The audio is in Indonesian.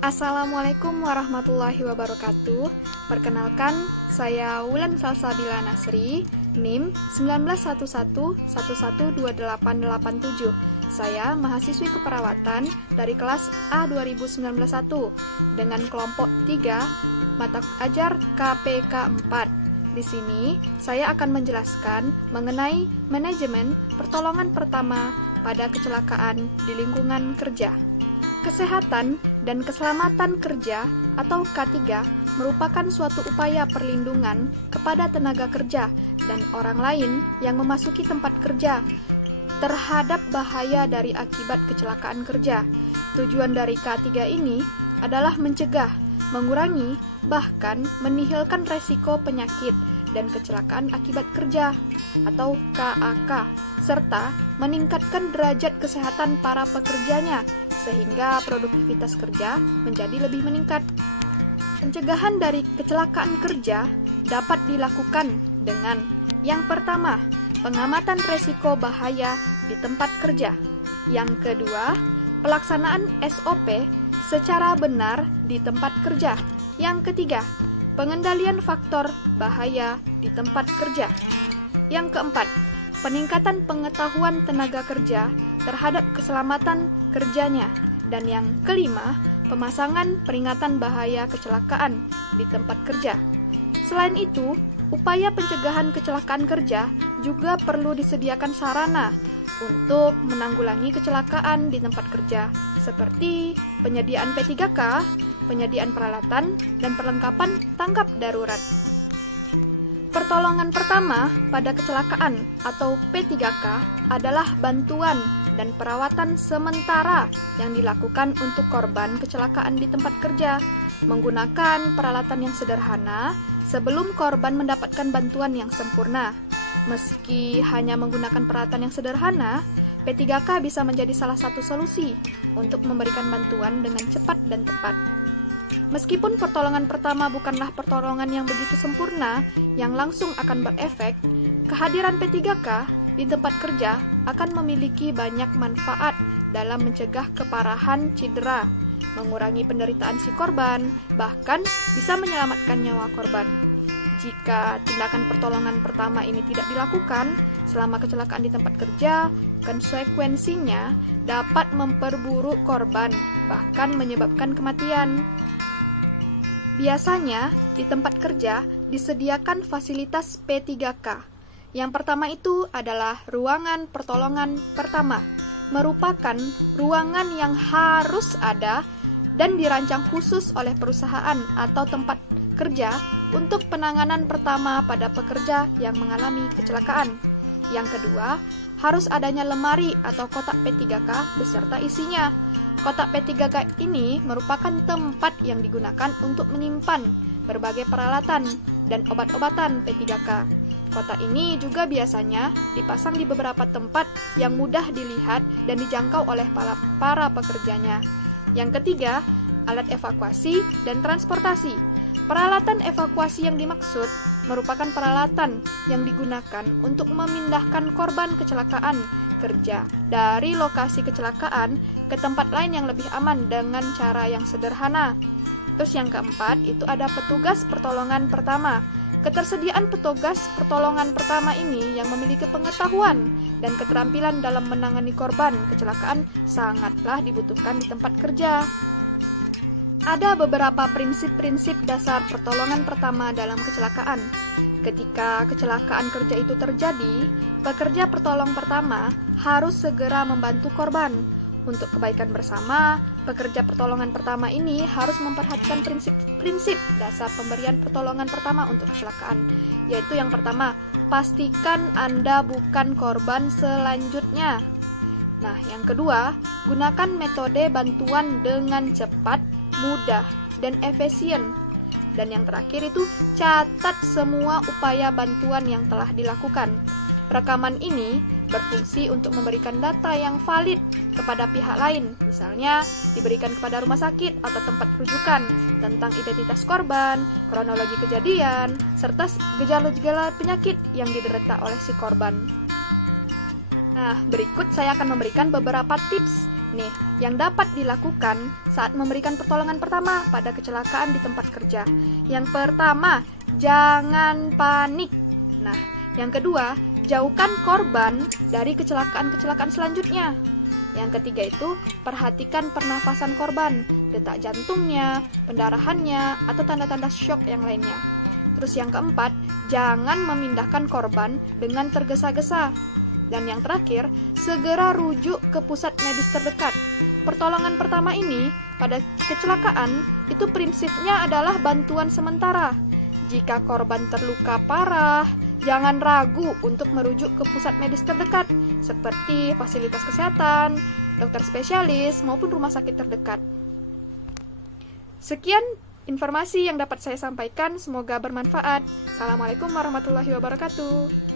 Assalamualaikum warahmatullahi wabarakatuh. Perkenalkan, saya Wulan Salsabila Nasri, NIM 1911112887. Saya mahasiswi keperawatan dari kelas A 2019-1 dengan kelompok 3 mata ajar KPK 4. Di sini, saya akan menjelaskan mengenai manajemen pertolongan pertama pada kecelakaan di lingkungan kerja. Kesehatan dan keselamatan kerja atau K3 merupakan suatu upaya perlindungan kepada tenaga kerja dan orang lain yang memasuki tempat kerja terhadap bahaya dari akibat kecelakaan kerja. Tujuan dari K3 ini adalah mencegah, mengurangi, bahkan menihilkan resiko penyakit dan kecelakaan akibat kerja atau KAK, serta meningkatkan derajat kesehatan para pekerjanya sehingga produktivitas kerja menjadi lebih meningkat. Pencegahan dari kecelakaan kerja dapat dilakukan dengan yang pertama, pengamatan resiko bahaya di tempat kerja. Yang kedua, pelaksanaan SOP secara benar di tempat kerja. Yang ketiga, pengendalian faktor bahaya di tempat kerja. Yang keempat, peningkatan pengetahuan tenaga kerja terhadap keselamatan kerjanya. Dan yang kelima, pemasangan peringatan bahaya kecelakaan di tempat kerja. Selain itu, upaya pencegahan kecelakaan kerja juga perlu disediakan sarana untuk menanggulangi kecelakaan di tempat kerja, seperti penyediaan P3K, penyediaan peralatan, dan perlengkapan tanggap darurat. Pertolongan pertama pada kecelakaan atau P3K adalah bantuan dan perawatan sementara yang dilakukan untuk korban kecelakaan di tempat kerja, menggunakan peralatan yang sederhana sebelum korban mendapatkan bantuan yang sempurna. Meski hanya menggunakan peralatan yang sederhana, P3K bisa menjadi salah satu solusi untuk memberikan bantuan dengan cepat dan tepat. Meskipun pertolongan pertama bukanlah pertolongan yang begitu sempurna yang langsung akan berefek, kehadiran P3K di tempat kerja akan memiliki banyak manfaat dalam mencegah keparahan cedera, mengurangi penderitaan si korban, bahkan bisa menyelamatkan nyawa korban. Jika tindakan pertolongan pertama ini tidak dilakukan selama kecelakaan di tempat kerja, konsekuensinya dapat memperburuk korban, bahkan menyebabkan kematian. Biasanya, di tempat kerja disediakan fasilitas P3K. Yang pertama itu adalah ruangan pertolongan pertama, merupakan ruangan yang harus ada dan dirancang khusus oleh perusahaan atau tempat kerja untuk penanganan pertama pada pekerja yang mengalami kecelakaan. Yang kedua, harus adanya lemari atau kotak P3K beserta isinya. Kotak P3K ini merupakan tempat yang digunakan untuk menyimpan berbagai peralatan dan obat-obatan P3K. Kotak ini juga biasanya dipasang di beberapa tempat yang mudah dilihat dan dijangkau oleh para pekerjanya. Yang ketiga, alat evakuasi dan transportasi. Peralatan evakuasi yang dimaksud merupakan peralatan yang digunakan untuk memindahkan korban kecelakaan kerja dari lokasi kecelakaan ke tempat lain yang lebih aman dengan cara yang sederhana. Terus yang keempat, itu ada petugas pertolongan pertama. Ketersediaan petugas pertolongan pertama ini yang memiliki pengetahuan dan keterampilan dalam menangani korban kecelakaan sangatlah dibutuhkan di tempat kerja. Ada beberapa prinsip-prinsip dasar pertolongan pertama dalam kecelakaan. Ketika kecelakaan kerja itu terjadi, pekerja pertolong pertama harus segera membantu korban. Untuk kebaikan bersama, pekerja pertolongan pertama ini harus memperhatikan prinsip-prinsip dasar pemberian pertolongan pertama untuk kecelakaan, yaitu yang pertama, pastikan Anda bukan korban selanjutnya. Nah, yang kedua, gunakan metode bantuan dengan cepat, mudah, dan efisien. Dan yang terakhir itu, catat semua upaya bantuan yang telah dilakukan. Rekaman ini berfungsi untuk memberikan data yang valid kepada pihak lain, misalnya diberikan kepada rumah sakit atau tempat rujukan tentang identitas korban, kronologi kejadian, serta gejala-gejala penyakit yang diderita oleh si korban. Nah, berikut saya akan memberikan beberapa tips Nih, yang dapat dilakukan saat memberikan pertolongan pertama pada kecelakaan di tempat kerja. Yang pertama, jangan panik. Nah, yang kedua, jauhkan korban dari kecelakaan-kecelakaan selanjutnya. Yang ketiga itu, perhatikan pernafasan korban, detak jantungnya, pendarahannya, atau tanda-tanda syok yang lainnya. Terus yang keempat, jangan memindahkan korban dengan tergesa-gesa. Dan yang terakhir, segera rujuk ke pusat medis terdekat. Pertolongan pertama ini, pada kecelakaan, itu prinsipnya adalah bantuan sementara. Jika korban terluka parah, jangan ragu untuk merujuk ke pusat medis terdekat, seperti fasilitas kesehatan, dokter spesialis, maupun rumah sakit terdekat. Sekian informasi yang dapat saya sampaikan, semoga bermanfaat. Assalamualaikum warahmatullahi wabarakatuh.